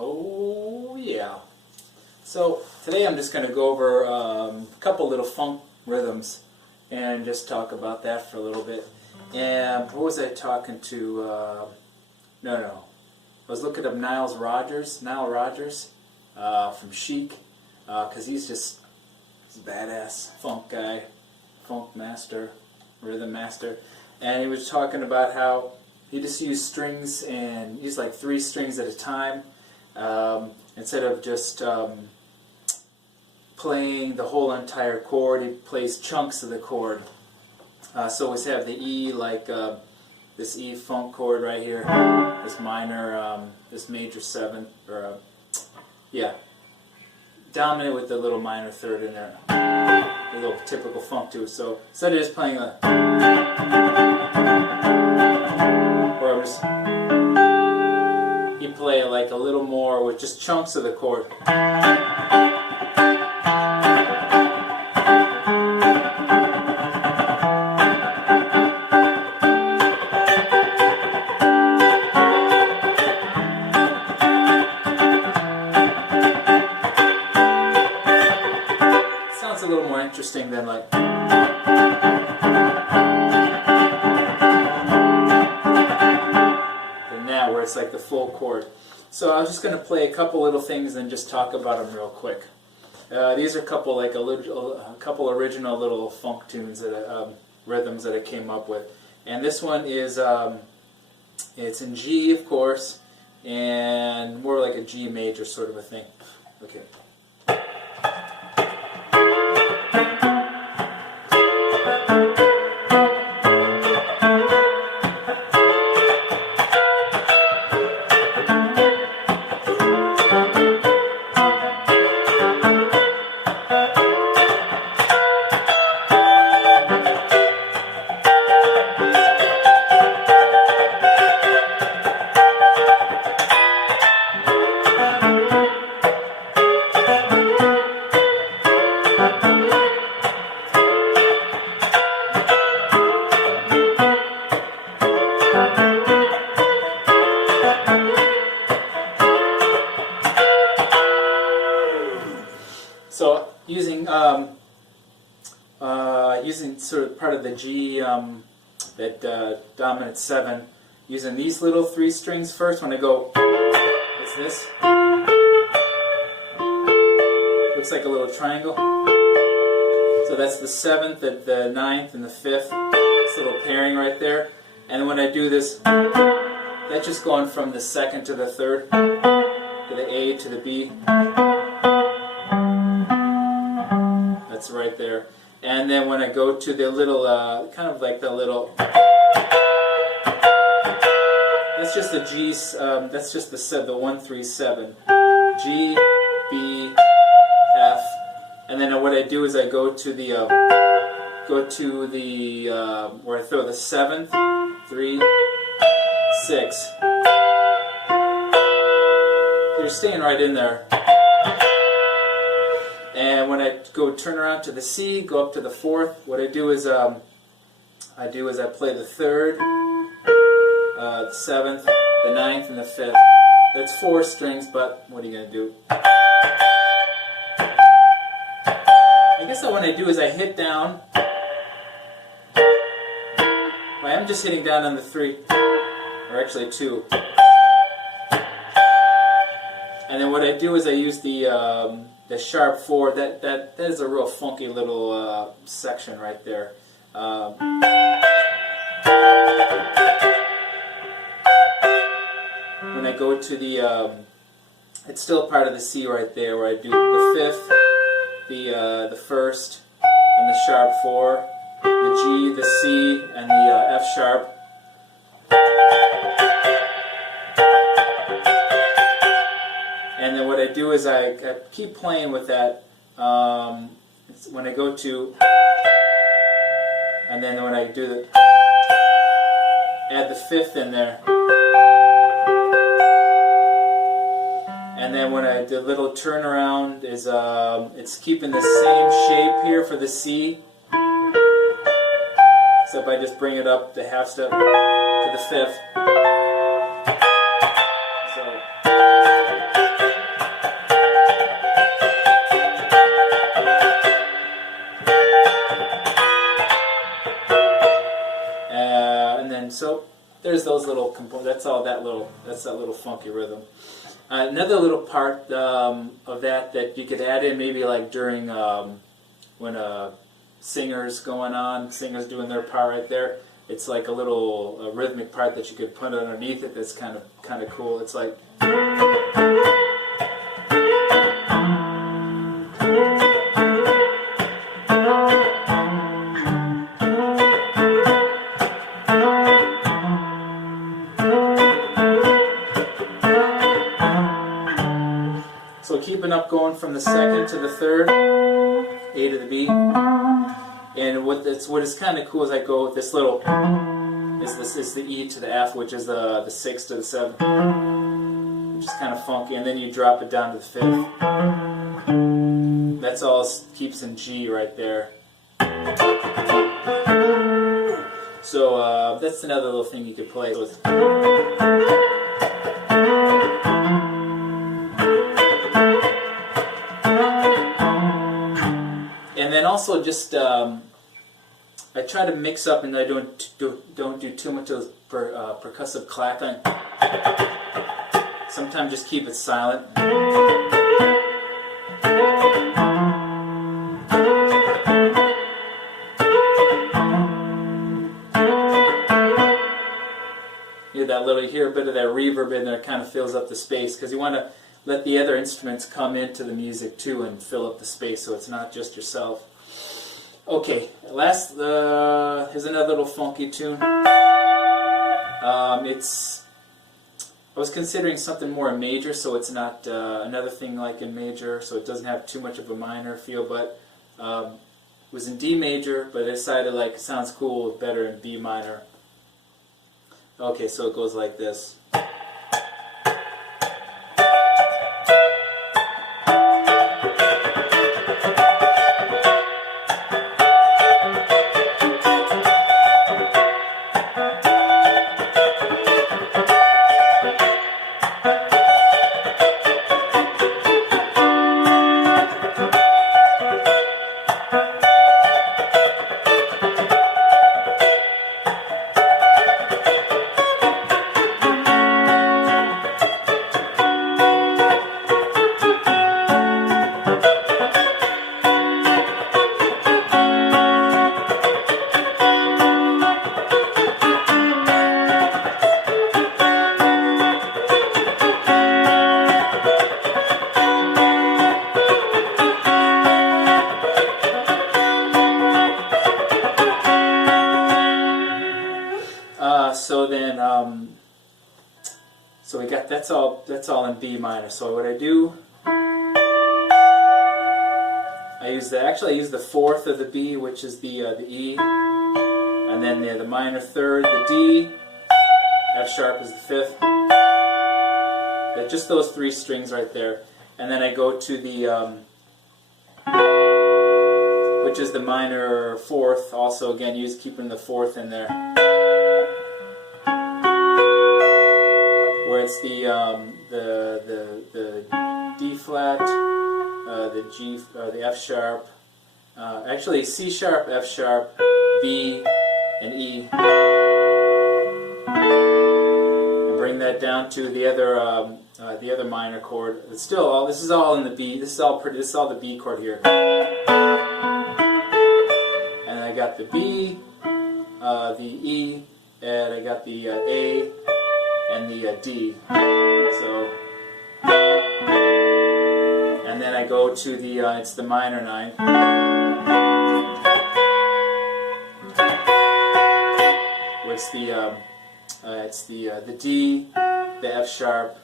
Oh yeah. So today I'm just going to go over a couple little funk rhythms and just talk about that for a little bit. And what was I talking to? I was looking up Nile Rodgers from Chic, because he's a badass funk guy, funk master, rhythm master. And he was talking about how he just used strings and used like 3 strings at a time, instead of just playing the whole entire chord. He plays chunks of the chord. So we have the E, like this E funk chord right here, this minor, this major 7th, or dominant with the little minor 3rd in there, a little typical funk too. So instead of just playing a, or I'm just, you play like a little more with just chunks of the chord. Sounds a little more interesting than like where it's like the full chord. So I was just going to play a couple little things and just talk about them real quick. These are a couple original little funk tunes that rhythms that I came up with. And this one is it's in G, of course, and more like a G major sort of a thing. Okay. So using sort of part of the G, that dominant 7, using these little 3 strings first. When I go, it's this. Looks like a little triangle. So that's the 7th, the 9th, and the 5th. This little pairing right there. And when I do this, that's just going from the 2nd to the 3rd, to the A to the B. That's right there. And then when I go to the little, kind of like the little, that's just the G, that's just the 1, 3, 7. G, B, F. And then what I do is I go to the, where I throw the 7th, 3, 6. You're staying right in there. And when I go turn around to the C, go up to the 4th, what I do is I play the 3rd, the 7th, the 9th, and the 5th. That's 4 strings, but what are you going to do? I guess what I do is I hit down. I am just hitting down on the 3, or actually 2. And then what I do is I use the sharp 4. That is a real funky little section right there. When I go to the, it's still part of the C right there, where I do the 5th, the 1st, and the sharp 4, the G, the C, and the F sharp. And then what I do is I keep playing with that when I go to, and then when I do the, add the 5th in there. And then when I do a little turnaround is, it's keeping the same shape here for the C, except I just bring it up the half step to the 5th. So that little funky rhythm. Another little part of that you could add in maybe like during when a singer's going on, singer's doing their part right there. It's like a little rhythmic part that you could put underneath it. That's kind of cool. It's like. So keeping up, going from the second to the third, A to the B, and what is kind of cool is I go with this little is the E to the F, which is the 6 to the 7, which is kind of funky, and then you drop it down to the 5th. That's all keeps in G right there. So that's another little thing you could play with. And then also just I try to mix up, and I don't do too much of percussive clapping. Sometimes just keep it silent. You hear a bit of that reverb in there, kind of fills up the space, because you want to let the other instruments come into the music too and fill up the space, so it's not just yourself. Okay, last here's another little funky tune. I was considering something more major, so it's not another thing like in major, so it doesn't have too much of a minor feel, but it was in D major, but I decided like it sounds cool better in B minor. Okay, so it goes like this. So we got that's all in B minor. So what I do, I use the 4th of the B, which is the E, and then the minor 3rd, the D, F sharp is the 5th. Just those 3 strings right there, and then I go to the which is the minor 4th. Also, again, keeping the 4th in there. Where it's the D flat, the G, the F sharp, actually C sharp, F sharp, B, and E, and bring that down to the other minor chord. It's still all. This is all in the B. This is all the B chord here. And I got the B, the E, and I got the A. And the D. So, and then I go to the it's the minor 9, where it's the D, the F sharp,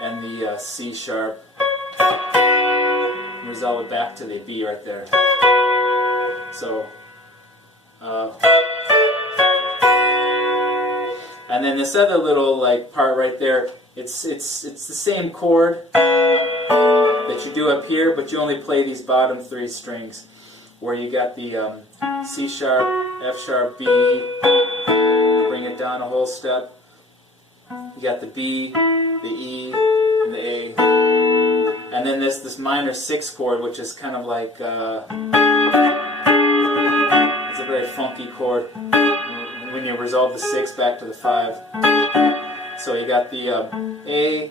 and the C sharp. And resolve it back to the B right there. So. And then this other little part right there, it's the same chord that you do up here, but you only play these bottom 3 strings, where you got the C sharp, F sharp, B, bring it down a whole step. You got the B, the E, and the A, and then this minor 6 chord, which is kind of like it's a very funky chord. When you resolve the 6 back to the 5. So you got the A,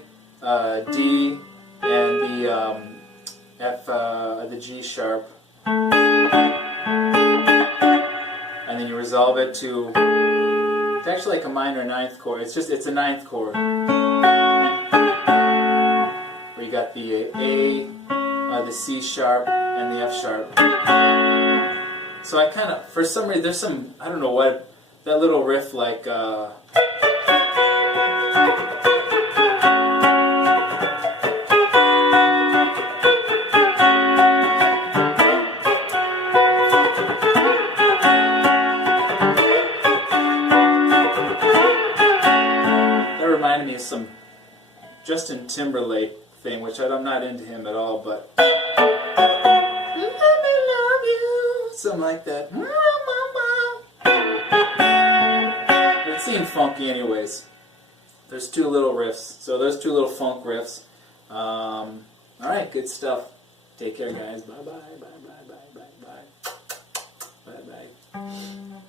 D, and the F, the G sharp, and then you resolve it to, it's actually like a minor ninth chord. It's a ninth chord. Where you got the A, the C sharp, and the F sharp. So I kind of, for some reason, there's some, I don't know what, that little riff like, reminded me of some Justin Timberlake thing, which I'm not into him at all, but let me love you, something like that. But it seemed funky anyways. There's two little riffs, so there's two little funk riffs. Alright, good stuff. Take care, guys. Bye bye, bye bye, bye bye, bye bye, bye bye.